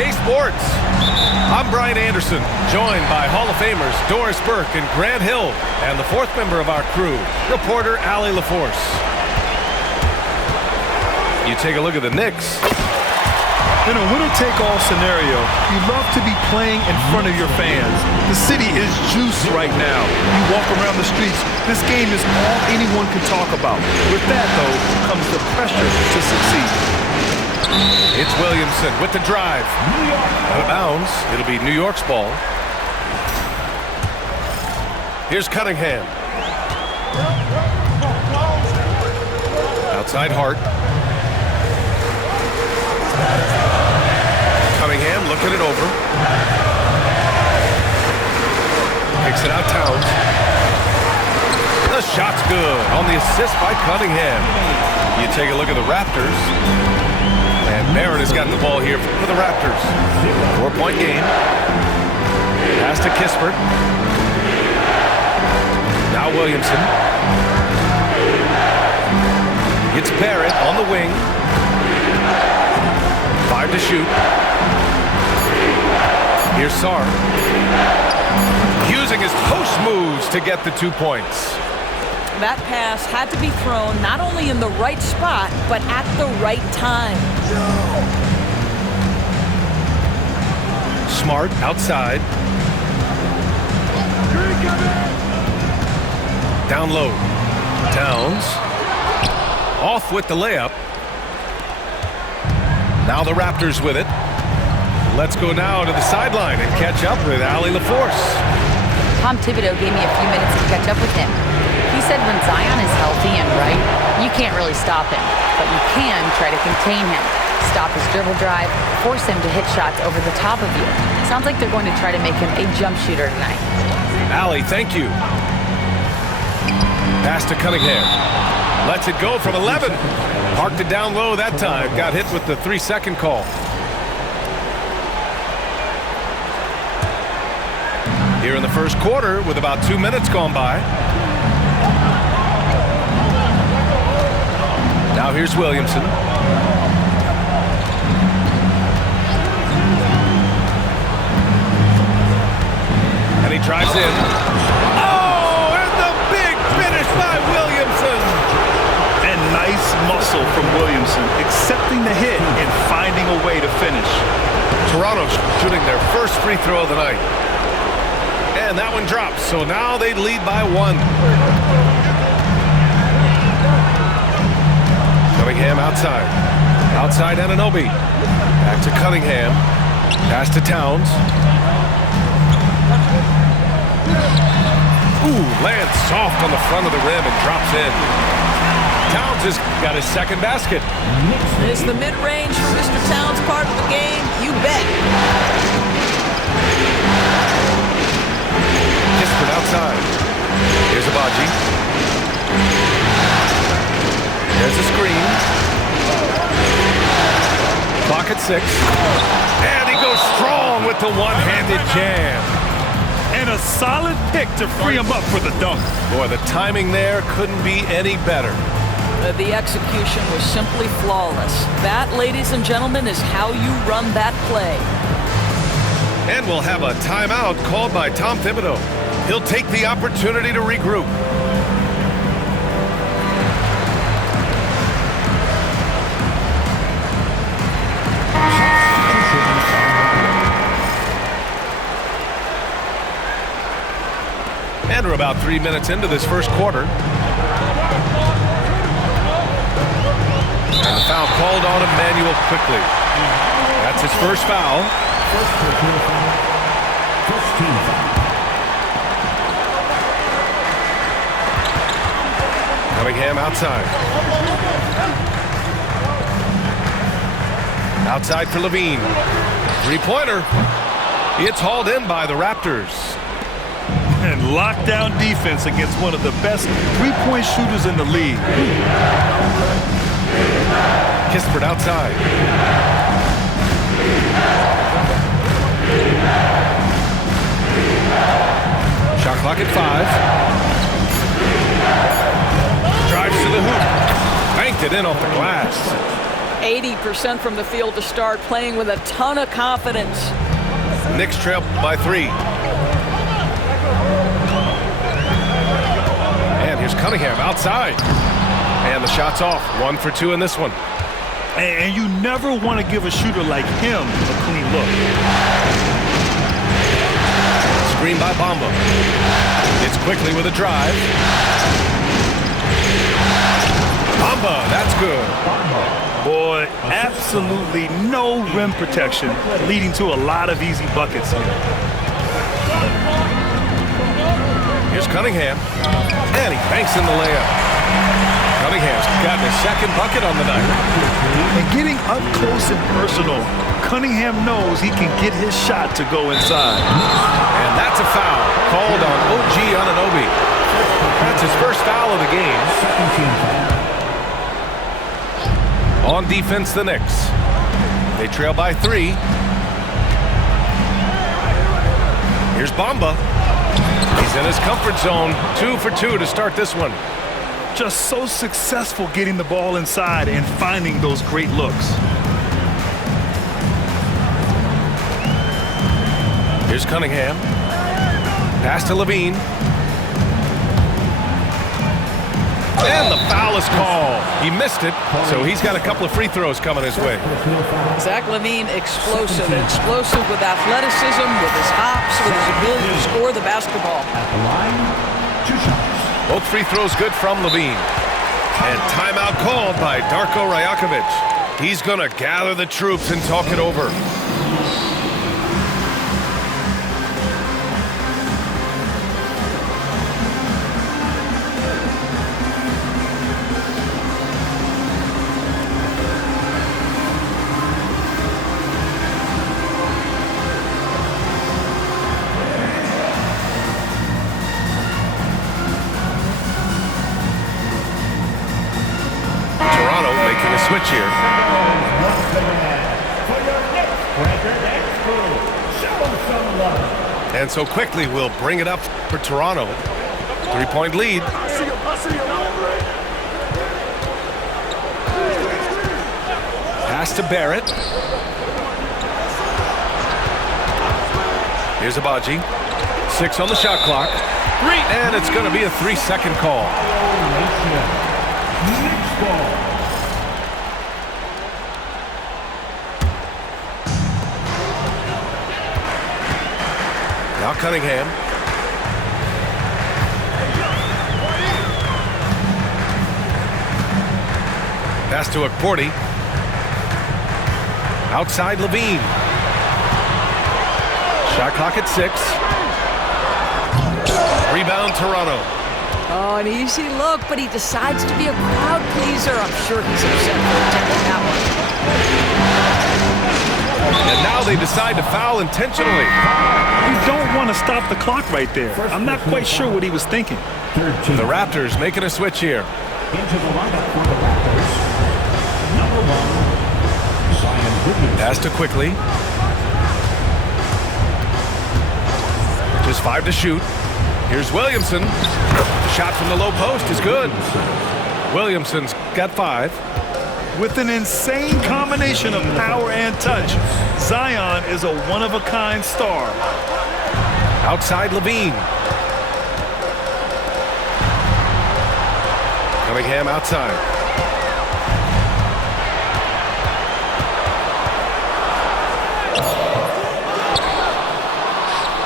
2K Sports. I'm Brian Anderson, joined by Hall of Famers Doris Burke and Grant Hill, and the fourth member of our crew, reporter Allie LaForce. You take a look at the Knicks. In a winner-take-all scenario, you love to be playing in front of your fans. The city is juiced right now. You walk around the streets, this game is all anyone can talk about. With that, though, comes the pressure to succeed. It's Williamson with the drive. Out of bounds. It'll be New York's ball. Here's Cunningham. Outside Hart. Cunningham looking it over. Kicks it out Towns. The shot's good on the assist by Cunningham. You take a look at the Raptors. And Barrett has gotten the ball here for the Raptors. 4-point game. Pass to Kispert. Now Williamson. It's Barrett on the wing. 5 to shoot. Here's Sarr. Using his post moves to get the 2 points. That pass had to be thrown not only in the right spot, but at the right time. Smart outside. Down low. Towns. Off with the layup. Now the Raptors with it. Let's go now to the sideline and catch up with Allie LaForce. Tom Thibodeau gave me a few minutes to catch up with him. He said when Zion is healthy and right, you can't really stop him, but you can try to contain him. Stop his dribble drive, force him to hit shots over the top of you. Sounds like they're going to try to make him a jump shooter tonight. Allie, thank you. Pass to Cunningham. Lets it go from 11. Parked it down low that time. Got hit with the 3-second call. Here in the first quarter with about 2 minutes gone by. Now here's Williamson. And he drives in. Oh, and the big finish by Williamson. And nice muscle from Williamson, accepting the hit and finding a way to finish. Toronto's shooting their first free throw of the night. And that one drops, so now they lead by 1. Cunningham outside. Outside Anunoby. Back to Cunningham. Pass to Towns. Ooh, lands soft on the front of the rim and drops in. Towns has got his second basket. Is the mid-range for Mr. Towns part of the game? You bet. Kispert outside. Here's Abaji. There's a screen. Clock at 6. And he goes strong with the one-handed jam. And a solid pick to free him up for the dunk. Boy, the timing there couldn't be any better. The execution was simply flawless. That, ladies and gentlemen, is how you run that play. And we'll have a timeout called by Tom Thibodeau. He'll take the opportunity to regroup. And we're about 3 minutes into this first quarter. And the foul called on Emmanuel quickly. That's his first foul. Cunningham outside. Outside for Levine. Three-pointer. It's hauled in by the Raptors. And lockdown defense against one of the best three-point shooters in the league. Kispert outside. Shot clock at 5. Drives to the hoop. Banked it in off the glass. 80% from the field to start, playing with a ton of confidence. Knicks trail by 3. And here's Cunningham outside. And the shot's off. 1 for 2 in this one. And you never want to give a shooter like him a clean look. Screen by Bamba. It's quickly with a drive. Bamba, that's good. Boy, absolutely no rim protection, leading to a lot of easy buckets here. Here's Cunningham. And he banks in the layup. Cunningham's gotten his second bucket on the night. And getting up close and personal, Cunningham knows he can get his shot to go inside. And that's a foul called on OG Anunoby. That's his first foul of the game. On defense, the Knicks. They trail by 3. Here's Bamba. He's in his comfort zone. 2 for 2 to start this one. Just so successful getting the ball inside and finding those great looks. Here's Cunningham. Pass to Levine. And the foul is called. He missed it, so he's got a couple of free throws coming his way. Zach LaVine, explosive with athleticism, with his hops, with his ability to score the basketball. At the line, 2 shots. Both free throws good from Levine. And timeout called by Darko Rajakovic. He's going to gather the troops and talk it over. Switch here. And so quickly we'll bring it up for Toronto. 3-point lead. Pass to Barrett. Here's Abaji. 6 on the shot clock. 3, and it's going to be a 3-second call. Now Cunningham. Pass to Akporti. Outside Levine. Shot clock at 6. Rebound Toronto. Oh, an easy look, but he decides to be a crowd pleaser. I'm sure he's upset for attempting that one. And now they decide to foul intentionally. You don't want to stop the clock right there. I'm not quite sure what he was thinking. The Raptors making a switch here. Into the lineup for the Raptors, number 1, Zion Williamson. Pass to quickly. Just 5 to shoot. Here's Williamson. Shot from the low post is good. Williamson's got 5. With an insane combination of power and touch, Zion is a one-of-a-kind star. Outside Levine. Cunningham outside.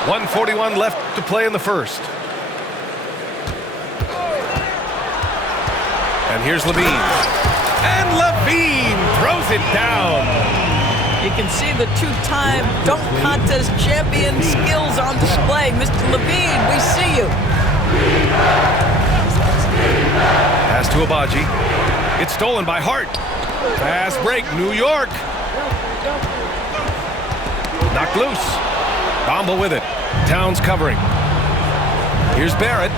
.141 left to play in the first. And here's Levine. And Levine throws it down. You can see the 2-time dunk contest champion skills on display. Mr. Levine, we see you. Pass to Abaji. It's stolen by Hart. Fast break, New York. Knocked loose. Bamba with it. Towns covering. Here's Barrett.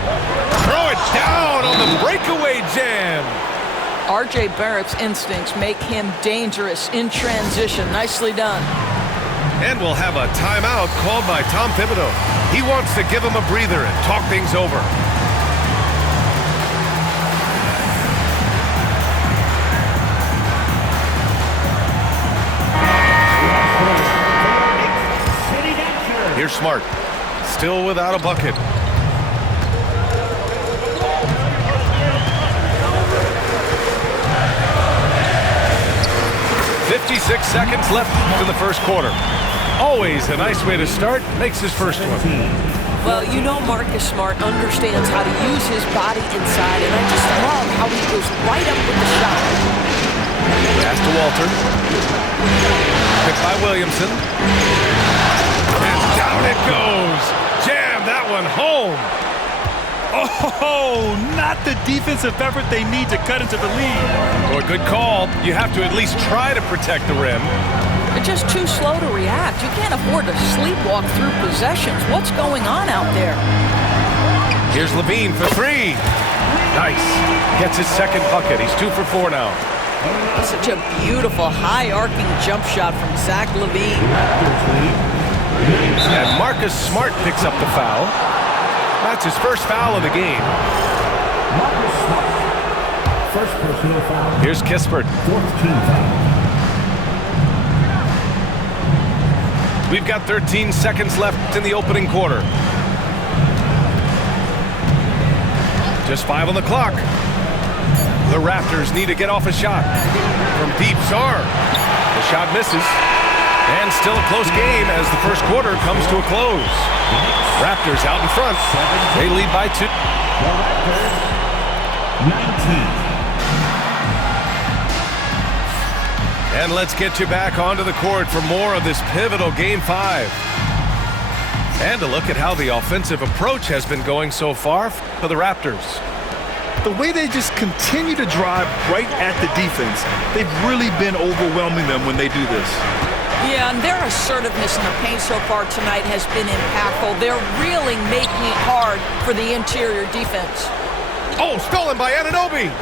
Throw it down on the breakaway jam. R.J. Barrett's instincts make him dangerous in transition. Nicely done. And we'll have a timeout called by Tom Thibodeau. He wants to give him a breather and talk things over. Here's Smart. Still without a bucket. 56 seconds left in the first quarter. Always a nice way to start. Makes his first one. Well, you know Marcus Smart understands how to use his body inside, and I just love how he goes right up with the shot. Pass to Walter. Picked by Williamson. And down it goes. Jam that one home. Oh, not the defensive effort they need to cut into the lead. Well, good call. You have to at least try to protect the rim. They're just too slow to react. You can't afford to sleepwalk through possessions. What's going on out there? Here's Levine for three. Nice. Gets his second bucket. He's 2 for 4 now. Such a beautiful high-arcing jump shot from Zach Levine. And Marcus Smart picks up the foul. That's his first foul of the game. Marcus Smart. First personal foul. Here's Kispert. 4th team foul. We've got 13 seconds left in the opening quarter. Just 5 on the clock. The Raptors need to get off a shot. From deep, Sarr. The shot misses. And still a close game as the first quarter comes to a close. Raptors out in front. They lead by 2. The Raptors, 19. And let's get you back onto the court for more of this pivotal Game 5. And a look at how the offensive approach has been going so far for the Raptors. The way they just continue to drive right at the defense, they've really been overwhelming them when they do this. Yeah, and their assertiveness in the paint so far tonight has been impactful. They're really making it hard for the interior defense. Oh, stolen by Anunoby.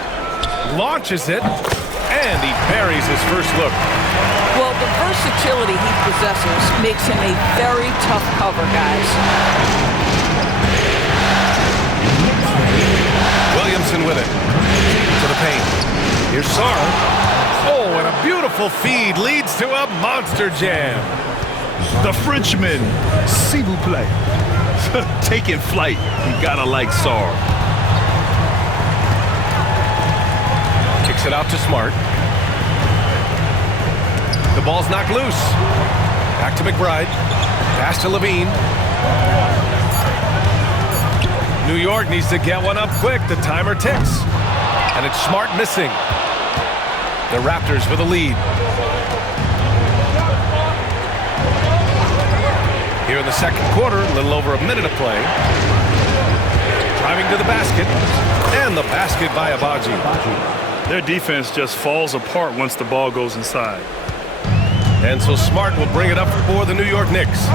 Launches it, and he buries his first look. Well, the versatility he possesses makes him a very tough cover, guys. Williamson with it. To the paint. Here's Sarr. Oh, and a beautiful feed leads to a monster jam. The Frenchman, s'il vous plaît. Taking flight. You gotta like Sarr. Kicks it out to Smart. The ball's knocked loose. Back to McBride. Pass to Levine. New York needs to get one up quick. The timer ticks. And it's Smart missing. The Raptors with a lead. Here in the second quarter, a little over a minute of play. Driving to the basket. And the basket by Abaji. Their defense just falls apart once the ball goes inside. And so Smart will bring it up for the New York Knicks.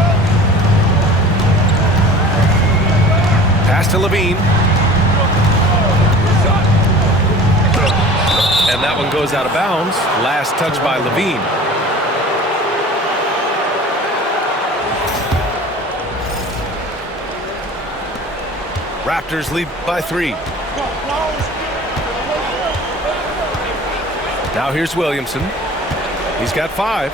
Pass to Levine. And that one goes out of bounds. Last touch by Levine. Raptors lead by 3. Now here's Williamson. He's got 5.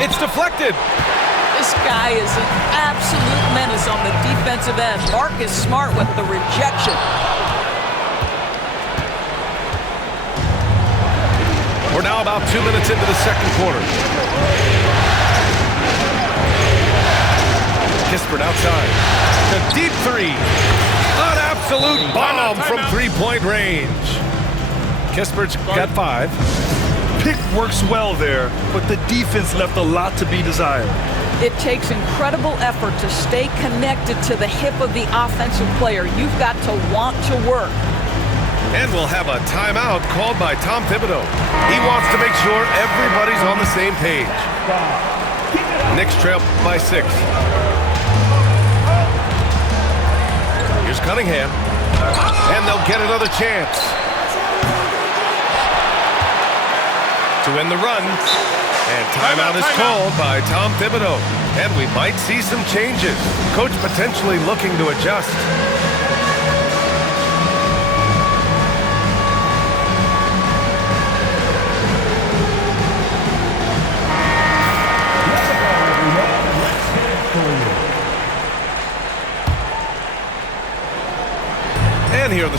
It's deflected. This guy is an absolute menace on the defensive end. Marcus Smart with the rejection. We're now about 2 minutes into the second quarter. Kispert outside. The deep 3. An absolute bomb from three-point range. Kispert's got 5. Pick works well there, but the defense left a lot to be desired. It takes incredible effort to stay connected to the hip of the offensive player. You've got to want to work. And we'll have a timeout called by Tom Thibodeau. He wants to make sure everybody's on the same page. Knicks trail by 6. Here's Cunningham. And they'll get another chance to win the run. And timeout is called by Tom Thibodeau. And we might see some changes. Coach potentially looking to adjust.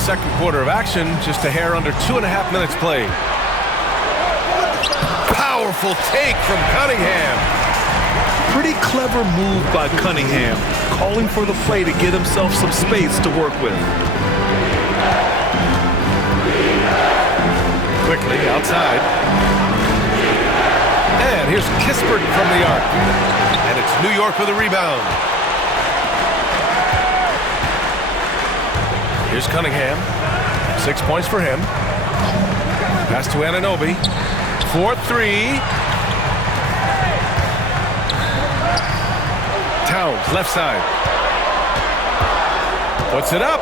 second quarter of action, just a hair under 2.5 minutes played. Powerful take from Cunningham. Pretty clever move by Cunningham, calling for the play to get himself some space to work with. Quickly outside. And here's Kispert from the arc. And it's New York with a rebound. Here's Cunningham. 6 points for him. Pass to Anunoby. 4-3. Towns, left side. Puts it up.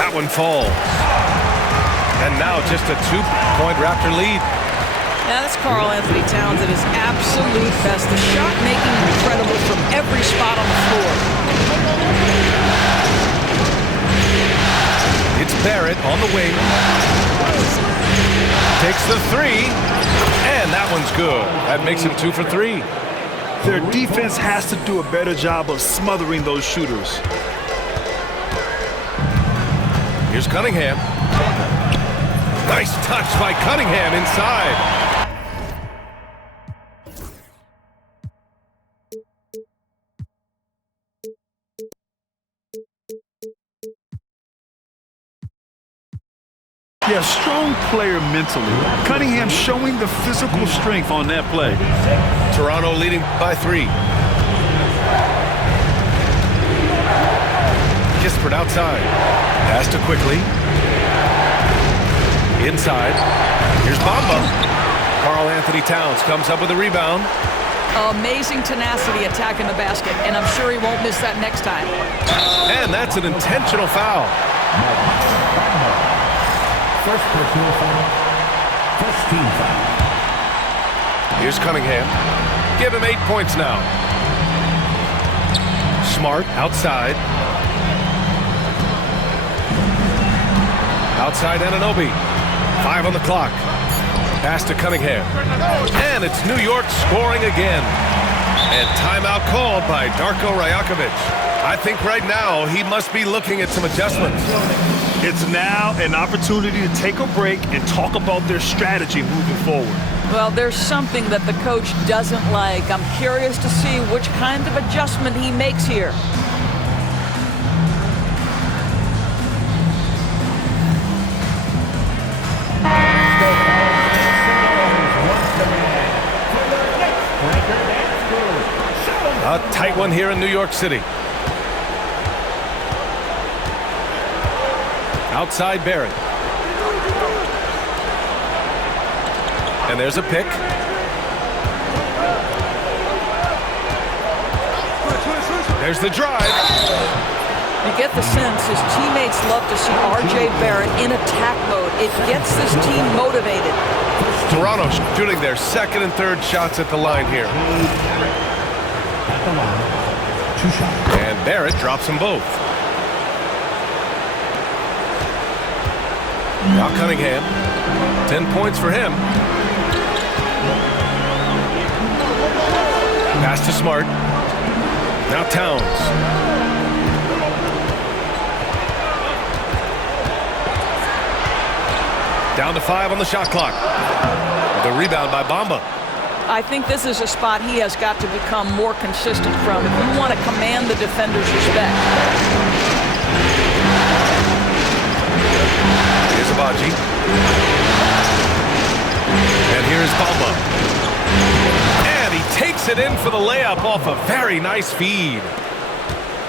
That one falls. And now just a 2-point Raptor lead. Now that's Karl Anthony Towns at his absolute best. The shot making incredible from every spot on the floor. It's Barrett on the wing. Takes the three. And that one's good. That makes him 2 for 3. Their defense has to do a better job of smothering those shooters. Here's Cunningham. Nice touch by Cunningham inside. Yeah, strong player mentally. Cunningham showing the physical strength on that play. Toronto leading by 3. Kispert outside. Pass to Quickly. Inside. Here's Bamba. Karl Anthony Towns comes up with a rebound. Amazing tenacity attacking the basket, and I'm sure he won't miss that next time. And that's an intentional foul. First personal foul. First team foul. Here's Cunningham. Give him 8 points now. Smart outside. Outside Anunoby. 5 on the clock. Pass to Cunningham. And it's New York scoring again. And timeout called by Darko Rajakovic. I think right now he must be looking at some adjustments. It's now an opportunity to take a break and talk about their strategy moving forward. Well, there's something that the coach doesn't like. I'm curious to see which kind of adjustment he makes here. A tight one here in New York City. Outside Barrett. And there's a pick. There's the drive. You get the sense his teammates love to see R.J. Barrett in attack mode. It gets this team motivated. Toronto shooting their second and third shots at the line here. At the line. 2 shots. And Barrett drops them both. Now Cunningham. 10 points for him. Pass to Smart. Now Towns. Down to 5 on the shot clock. The rebound by Bamba. I think this is a spot he has got to become more consistent from if you want to command the defender's respect. Here's Abaji. And here's Bamba. And he takes it in for the layup off a very nice feed.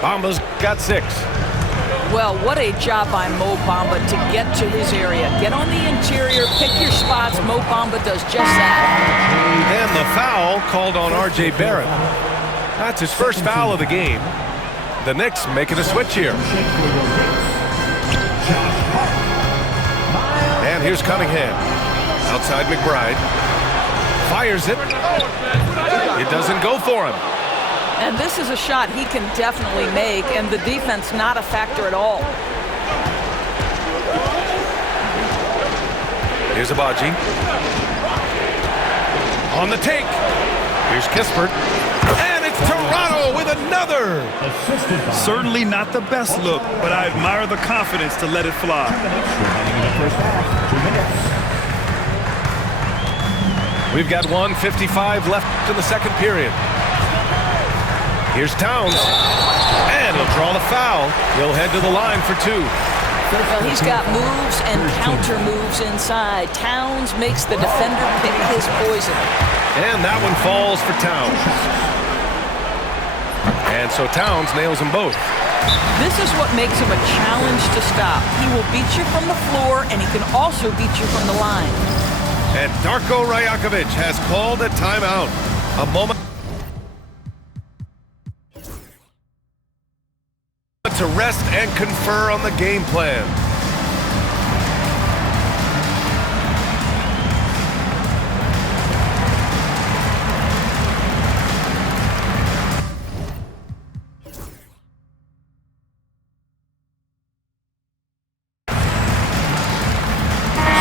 Bamba's got 6. Well, what a job by Mo Bamba to get to his area. Get on the interior, pick your spots. Mo Bamba does just that. And the foul called on R.J. Barrett. That's his first foul of the game. The Knicks making a switch here. And here's Cunningham. Outside McBride. Fires it. It doesn't go for him. And this is a shot he can definitely make, and the defense not a factor at all. Here's Abaji. On the take. Here's Kispert. And it's Toronto with with another. Assisted by Certainly not the best look, but I admire the confidence to let it fly. 2 minutes remaining in the first half. 2 minutes. We've got 1:55 left in the second period. Here's Towns, and he'll draw the foul. He'll head to the line for 2. Well, he's got moves and counter moves inside. Towns makes the defender pick his poison. And that one falls for Towns. And so Towns nails them both. This is what makes him a challenge to stop. He will beat you from the floor, and he can also beat you from the line. And Darko Rajakovic has called a timeout. A moment to rest and confer on the game plan.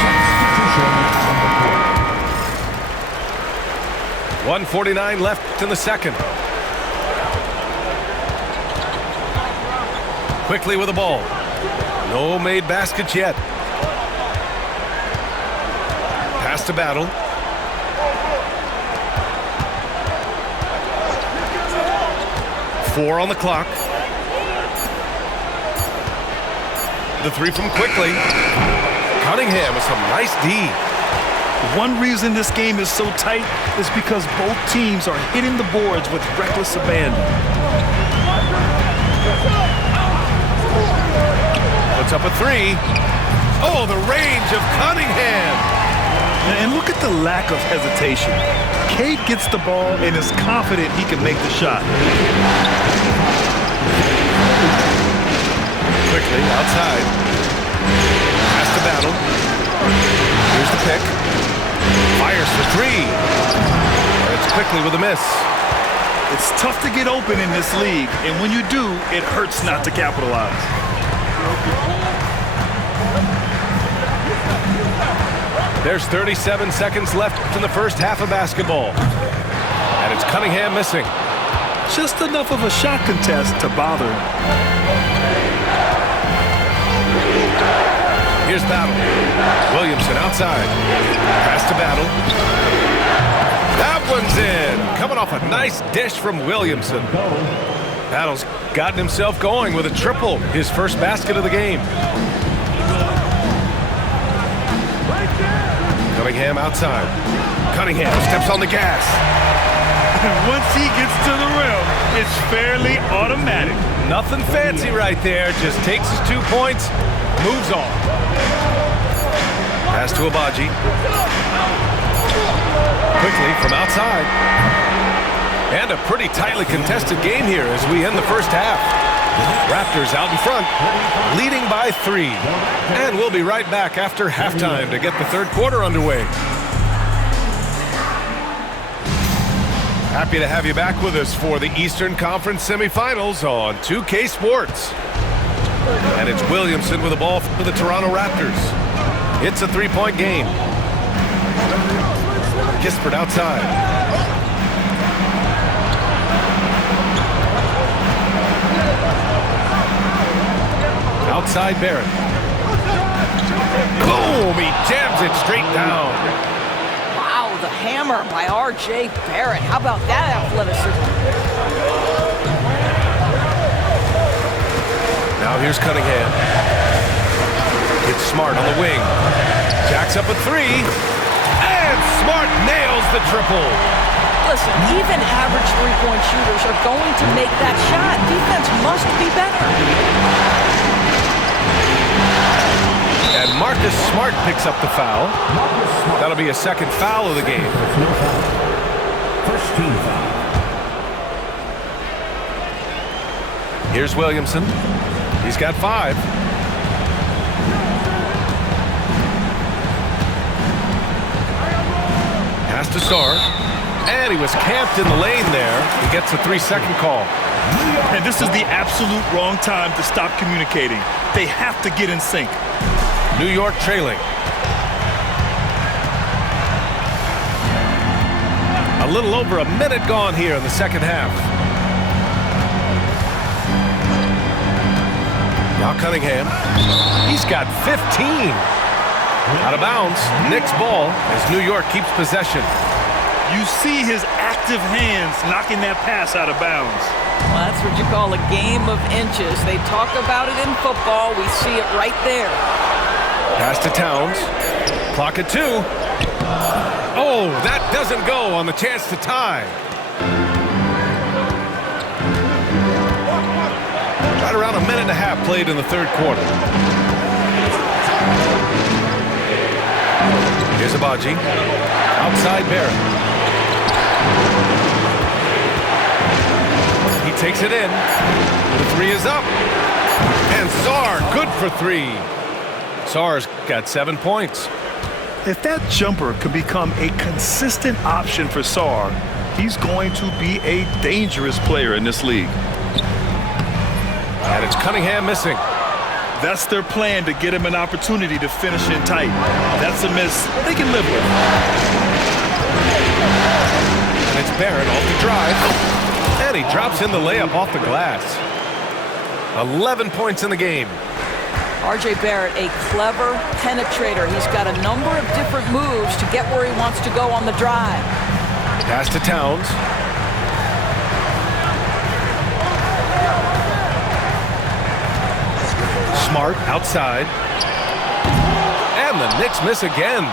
Substitution on the court. 1:49 left in the second. Quickly with the ball. No made baskets yet. Pass to Battle. Four on the clock. The three from Quickly. Cunningham with some nice D. One reason this game is so tight is because both teams are hitting the boards with reckless abandon. Puts up a three. Oh, the range of Cunningham. And look at the lack of hesitation. Cade gets the ball and is confident he can make the shot. Quickly outside. Pass to Battle. Here's the pick. Fires for three. It's Quickly with a miss. It's tough to get open in this league, and when you do, it hurts not to capitalize. There's 37 seconds left in the first half of basketball. And it's Cunningham missing. Just enough of a shot contest to bother him. Here's Battle. Williamson outside. Pass to Battle. That one's in. Coming off a nice dish from Williamson. Battle's gotten himself going with a triple. His first basket of the game. Cunningham outside. Cunningham steps on the gas. Once he gets to the rim, it's fairly automatic. Nothing fancy right there. Just takes his 2 points, moves on. Pass to Abaji. Quickly from outside. And a pretty tightly contested game here as we end the first half. Raptors out in front, leading by 3. And we'll be right back after halftime to get the third quarter underway. Happy to have you back with us for the Eastern Conference semifinals on 2K Sports. And it's Williamson with the ball for the Toronto Raptors. It's a 3-point game. Kispert outside. Outside Barrett. Boom! He jams it straight down. Wow, the hammer by R.J. Barrett. How about that athleticism? Now here's Cunningham. It's Smart on the wing. Jacks up a three. And Smart nails the triple. Listen, even average three-point shooters are going to make that shot. Defense must be better. And Marcus Smart picks up the foul. That'll be a second foul of the game. First team foul. Here's Williamson. He's got 5. Pass to Sarr. And he was camped in the lane there. He gets a 3-second call. And this is the absolute wrong time to stop communicating. They have to get in sync. New York trailing. A little over a minute gone here in the second half. Now Cunningham. He's got 15. Out of bounds. Knicks ball as New York keeps possession. You see his active hands knocking that pass out of bounds. Well, that's what you call a game of inches. They talk about it in football. We see it right there. Pass to Towns. Clock at 2. Oh, that doesn't go on the chance to tie. Right around a minute and a half played in the third quarter. Here's Abaji. Outside Barrett. He takes it in. The three is up. And Sarr, good for 3. Sarr's got 7 points. If that jumper could become a consistent option for Sarr, he's going to be a dangerous player in this league. And it's Cunningham missing. That's their plan, to get him an opportunity to finish in tight. That's a miss they can live with. And it's Barrett off the drive. And he drops in the layup off the glass. 11 points in the game. R.J. Barrett, a clever penetrator. He's got a number of different moves to get where he wants to go on the drive. Pass to Towns. Smart outside. And the Knicks miss again.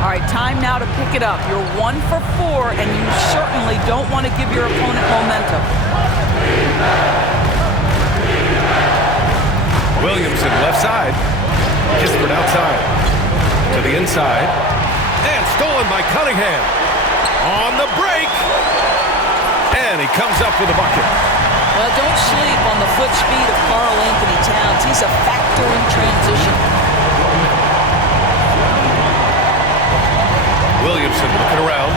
All right, time now to pick it up. You're 1 for 4, and you certainly don't want to give your opponent momentum. Williamson left side. Kispert outside. To the inside. And stolen by Cunningham. On the break. And he comes up with a bucket. Well, don't sleep on the foot speed of Karl Anthony Towns. He's a factor in transition. Williamson looking around.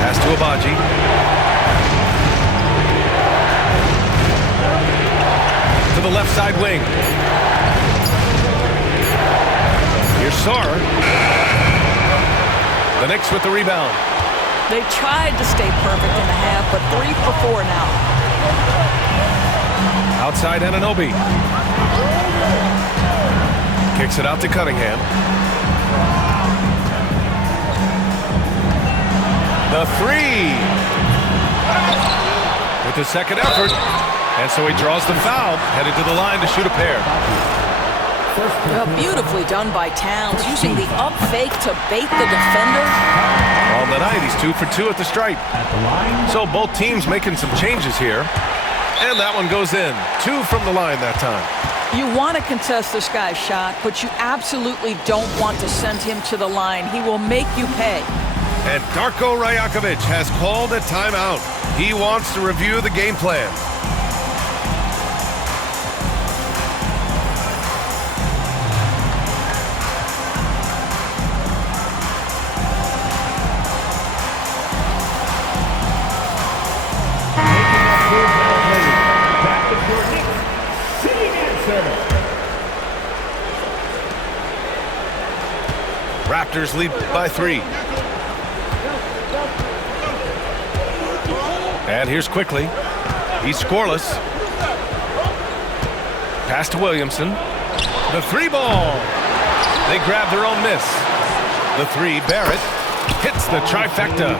Pass to Abaji. To the left side wing. Here's Sarr. The Knicks with the rebound. They tried to stay perfect in the half, but 3 for 4 now. Outside Anunoby. Kicks it out to Cunningham. The 3. With the second effort. And so he draws the foul, headed to the line to shoot a pair. Well, beautifully done by Towns, using the up fake to bait the defender. On the night, he's 2 for 2 at the stripe. So both teams making some changes here. And that one goes in. 2 from the line that time. You want to contest this guy's shot, but you absolutely don't want to send him to the line. He will make you pay. And Darko Rajakovic has called a timeout. He wants to review the game plan. Raptors lead by 3. And here's Quickly. He's scoreless. Pass to Williamson. The 3 ball. They grab their own miss. The 3, Barrett, hits the trifecta.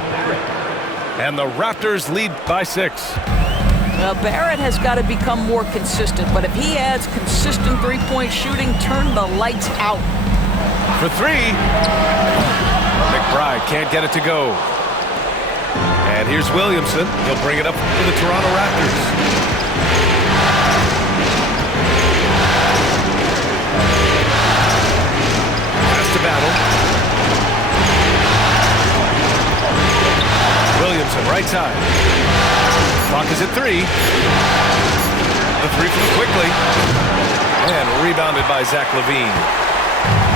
And the Raptors lead by 6. Well, Barrett has got to become more consistent, but if he adds consistent three-point shooting, turn the lights out. For 3. McBride can't get it to go. And here's Williamson. He'll bring it up for the Toronto Raptors. Pass to Battle. Williamson, right side. Clock is at 3. The 3 from Quickly. And rebounded by Zach LaVine.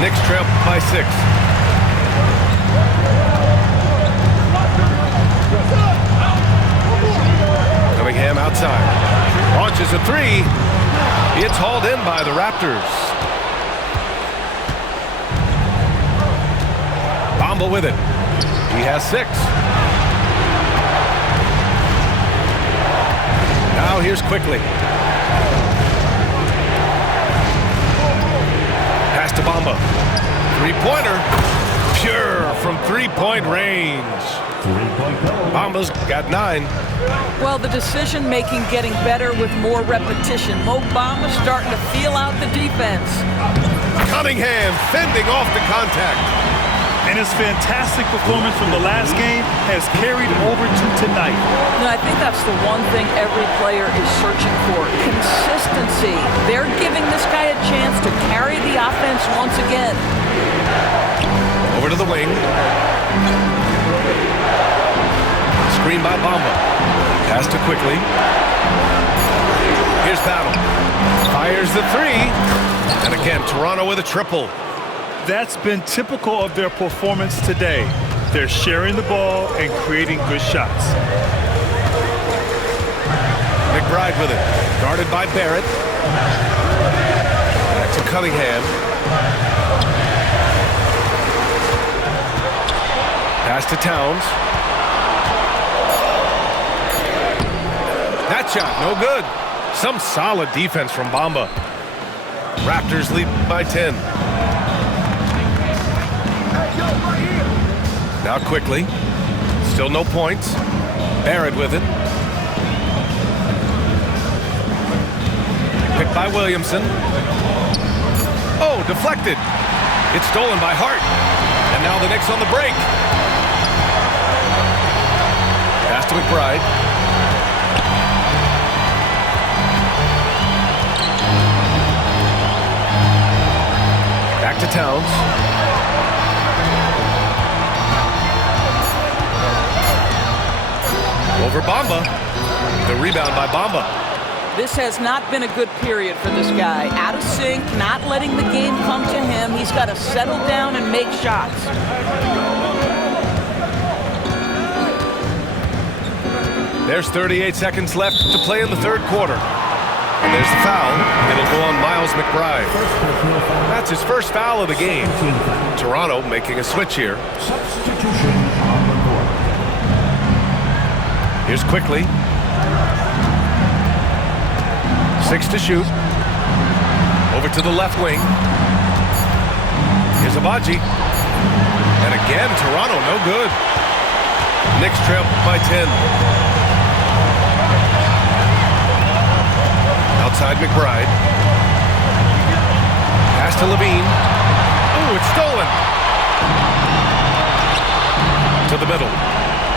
Knicks trail by 6. Cunningham outside. Launches a 3. It's hauled in by the Raptors. Bamba with it. He has 6. Now here's quickly. Pass to Bamba. Three-pointer. Pure from three-point range. Bamba's got 9. Well, the decision-making getting better with more repetition. Mo Bamba starting to feel out the defense. Cunningham fending off the contact. And his fantastic performance from the last game has carried over to tonight. And I think that's the one thing every player is searching for. Consistency. They're giving this guy a chance to carry the offense once again. Over to the wing. Screen by Bamba. Pass to quickly. Here's Battle. Fires the 3. And again, Toronto with a triple. That's been typical of their performance today. They're sharing the ball and creating good shots. McBride with it. Guarded by Barrett. Back to Cunningham. Pass to Towns. That shot, no good. Some solid defense from Bamba. Raptors lead by 10. Now quickly. Still no points. Barrett with it. Picked by Williamson. Oh, deflected. It's stolen by Hart. And now the Knicks on the break. Pass to McBride. Back to Towns. Over Bamba. The rebound by Bamba. This has not been a good period for this guy. Out of sync, not letting the game come to him. He's got to settle down and make shots. There's 38 seconds left to play in the third quarter. And there's the foul. It'll go on Miles McBride. That's his first foul of the game. Toronto making a switch here. Substitution on the court. Here's quickly. 6 to shoot. Over to the left wing. Here's Abaji. And again, Toronto no good. Knicks trail by 10. Outside McBride. Pass to Levine. Oh, it's stolen. To the middle.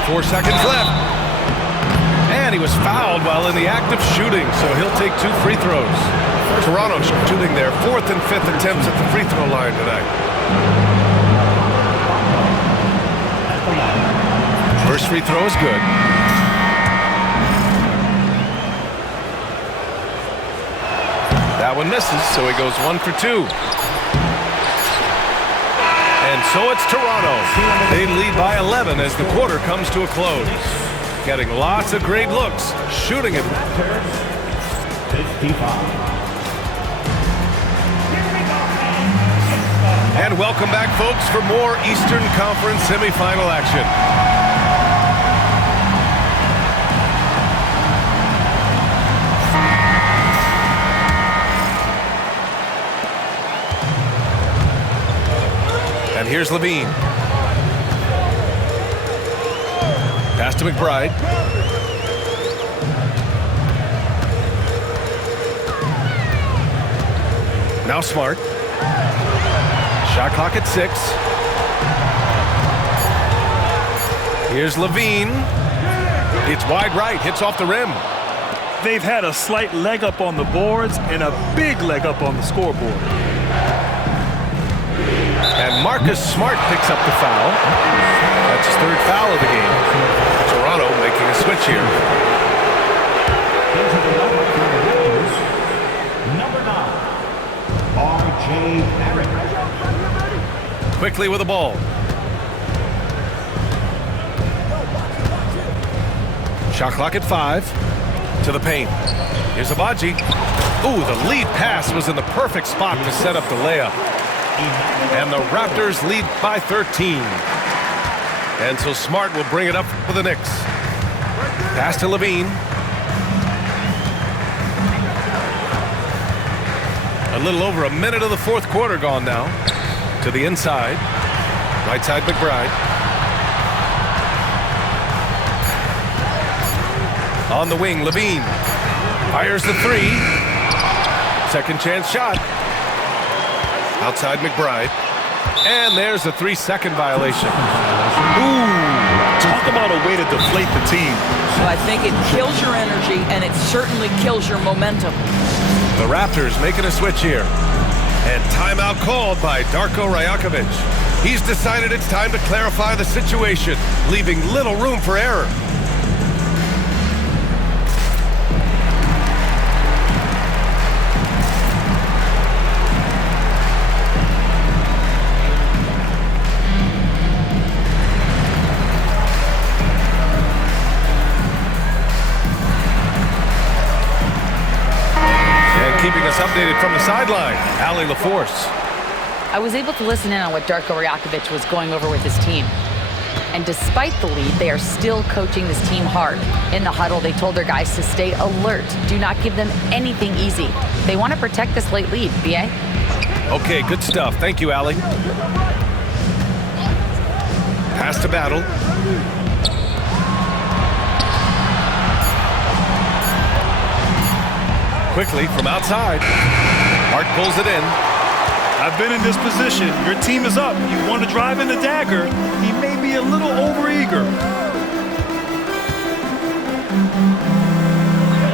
4 seconds left. And he was fouled while in the act of shooting, so he'll take 2 free throws. Toronto shooting their 4th and 5th attempts at the free throw line tonight. First free throw is good. That one misses, so he goes 1 for 2. And so it's Toronto. They lead by 11 as the quarter comes to a close. Getting lots of great looks, shooting it. 55. And welcome back, folks, for more Eastern Conference semifinal action. And here's Levine. Pass to McBride. Now Smart. Shot clock at 6. Here's Levine. It's wide right, hits off the rim. They've had a slight leg up on the boards and a big leg up on the scoreboard. And Marcus Smart picks up the foul. That's his 3rd foul of the game. Toronto making a switch here. Into the number for the Raptors, number 9, R.J. Barrett. Quickly with the ball. Shot clock at 5. To the paint. Here's Abaji. Ooh, the lead pass was in the perfect spot to set up the layup. And the Raptors lead by 13. And so Smart will bring it up for the Knicks. Pass to Levine. A little over a minute of the fourth quarter gone now. To the inside. Right side McBride. On the wing, Levine. Fires the three. Second chance shot. Outside McBride. And there's a 3-second violation. Ooh, talk about a way to deflate the team. So I think it kills your energy, and it certainly kills your momentum. The Raptors making a switch here. And timeout called by Darko Rajakovic. He's decided it's time to clarify the situation, leaving little room for error. Keeping us updated from the sideline, Allie LaForce. I was able to listen in on what Darko Rajakovic was going over with his team. And despite the lead, they are still coaching this team hard. In the huddle, they told their guys to stay alert. Do not give them anything easy. They want to protect this late lead, B.A. Okay, good stuff. Thank you, Allie. Pass to Battle. Quickly from outside. Hart pulls it in. I've been in this position. Your team is up. You want to drive in the dagger. He may be a little overeager.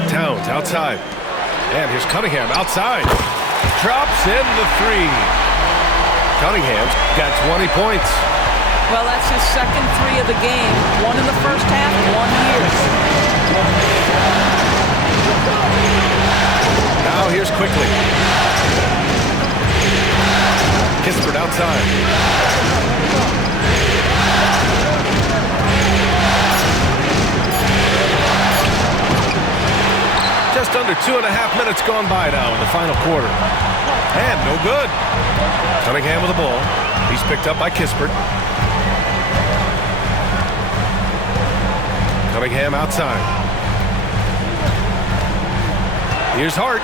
Towns outside. And here's Cunningham outside. Drops in the three. Cunningham's got 20 points. Well, that's his second three of the game. One in the first half, one here. Now here's Quickly. Kispert outside. Just under 2.5 minutes gone by now in the final quarter. And no good. Cunningham with the ball. He's picked up by Kispert. Cunningham outside. Here's Hart.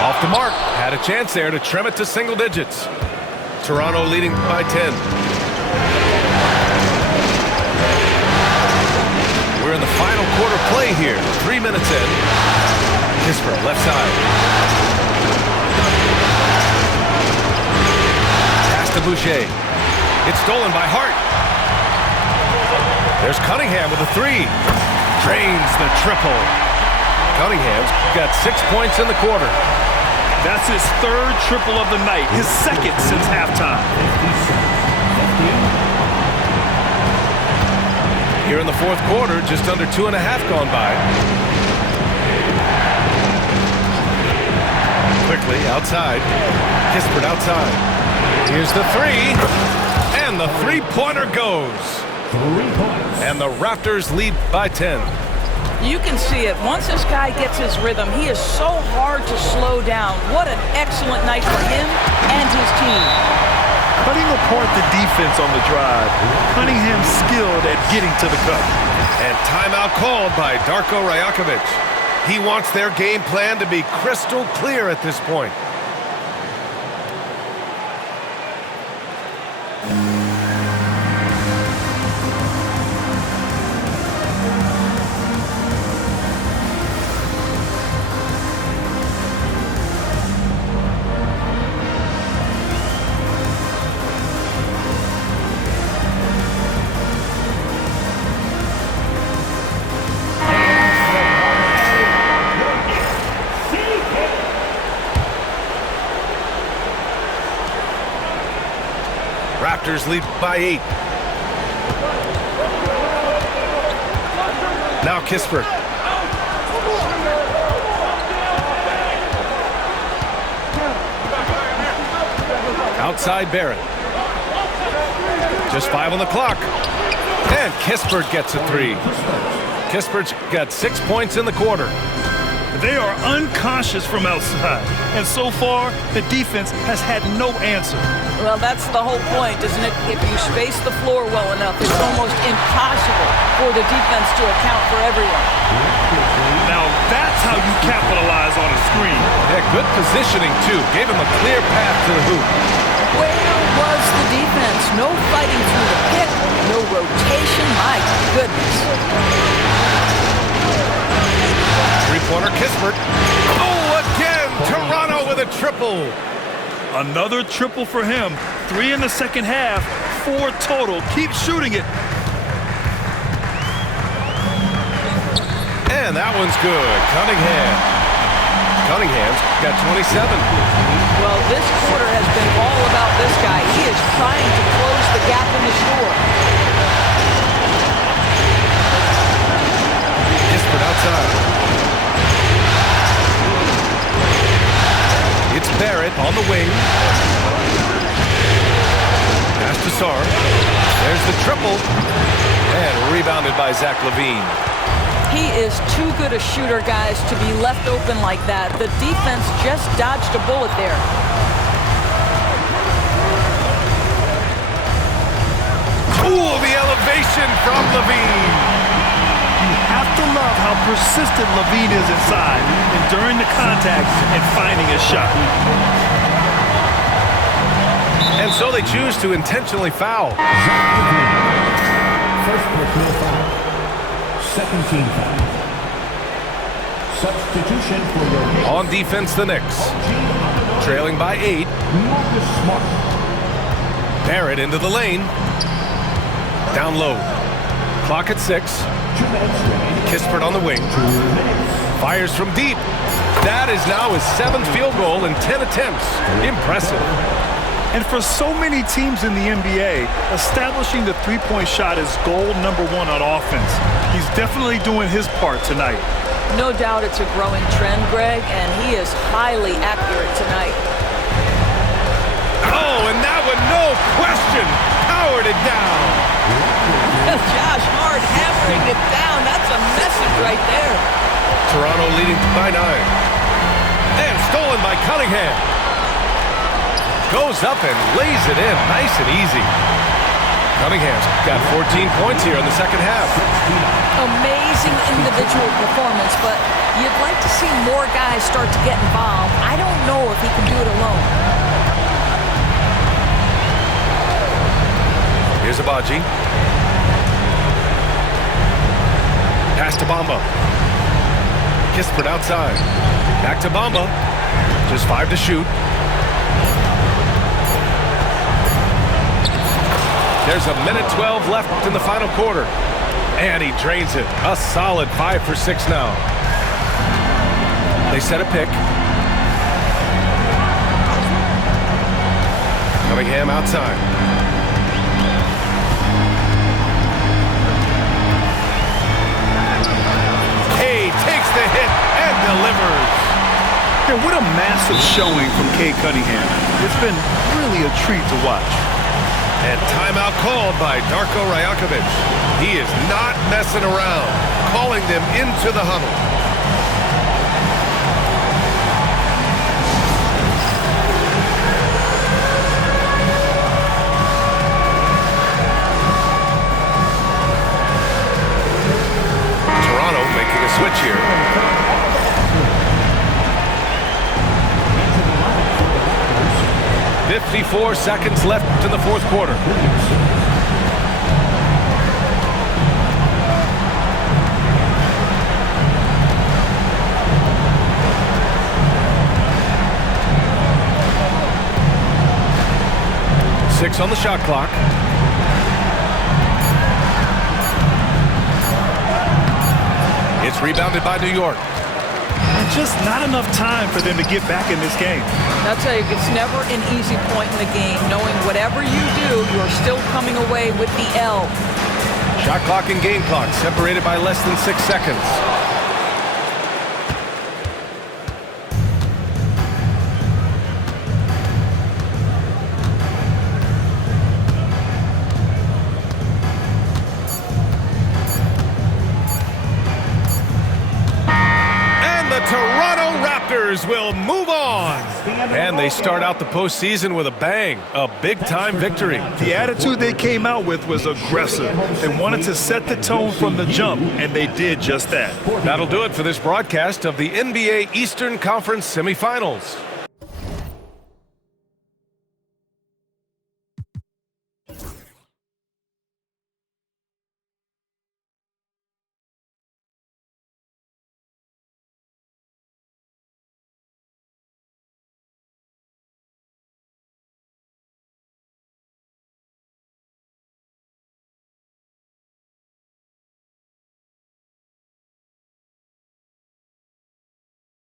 Off the mark. Had a chance there to trim it to single digits. Toronto leading by 10. We're in the final quarter play here. 3 minutes in. Kispert left side. Pass to Boucher. It's stolen by Hart. There's Cunningham with a three. Drains the triple. Cunningham's got 6 points in the quarter. That's his third triple of the night, his second since halftime. Here in the fourth quarter, just under 2.5 gone by. Quickly outside. Kispert outside. Here's the three. And the three-pointer goes. 3 points. And the Raptors lead by 10. You can see it. Once this guy gets his rhythm, he is so hard to slow down. What an excellent night for him and his team. Cutting apart the defense on the drive. Cunningham skilled at getting to the cup. And timeout called by Darko Rajakovic. He wants their game plan to be crystal clear at this point. Raptors lead by 8. Now Kispert. Outside Barrett. Just 5 on the clock. And Kispert gets a three. Kispert's got 6 points in the quarter. They are unconscious from outside. And so far, the defense has had no answer. Well, that's the whole point, isn't it? If you space the floor well enough, it's almost impossible for the defense to account for everyone. Now that's how you capitalize on a screen. Yeah, good positioning, too. Gave him a clear path to the hoop. Where was the defense? No fighting through the pick, no rotation. My goodness. Three-pointer, Kispert. Oh, again! Toronto with a triple. Another triple for him. 3 in the second half, 4 total. Keep shooting it. And that one's good. Cunningham's got 27. Well, this quarter has been all about this guy. He is trying to close the gap in the score. Kispert outside. It's Barrett on the wing. Pass to Sarr. There's the triple. And rebounded by Zach LaVine. He is too good a shooter, guys, to be left open like that. The defense just dodged a bullet there. Ooh, the elevation from LaVine. You have to love how persistent LaVine is inside, enduring the contact and finding a shot. And so they choose to intentionally foul. First personal foul. Second team foul. Substitution for your Knicks. On defense, the Knicks. Trailing by 8. Marcus Smart. Barrett into the lane. Down low. Clock at 6. 2 minutes remaining. Kispert on the wing. 2 minutes. Fires from deep. That is now his 7th field goal in 10 attempts. Impressive. And for so many teams in the NBA, establishing the three-point shot is goal number 1 on offense. He's definitely doing his part tonight. No doubt it's a growing trend, Greg, and he is highly accurate tonight. Oh, and that one, no question, powered it down. Josh Hart hammering it down. That's a message right there. Toronto leading by 9. And stolen by Cunningham. Goes up and lays it in, nice and easy. Cunningham's got 14 points here in the second half. Amazing individual performance, but you'd like to see more guys start to get involved. I don't know if he can do it alone. Here's Abaji. Pass to Bamba. Kispert outside. Back to Bamba. Just 5 to shoot. There's a minute 12 left in the final quarter. And he drains it. A solid 5 for 6 now. They set a pick. Cunningham outside. Hay takes the hit and delivers. Yeah, what a massive showing from Cade Cunningham. It's been really a treat to watch. And timeout called by Darko Rajakovic. He is not messing around, calling them into the huddle. Toronto making a switch here. 54 seconds left in the fourth quarter. Six on the shot clock. It's rebounded by New York. And just not enough time for them to get back in this game. I'll tell you, it's never an easy point in the game, knowing whatever you do, you're still coming away with the L. Shot clock and game clock separated by less than 6 seconds. And the Raptors will move on. And they start out the postseason with a bang, a big-time victory. The attitude they came out with was aggressive. They wanted to set the tone from the jump, and they did just that. That'll do it for this broadcast of the NBA Eastern Conference semifinals.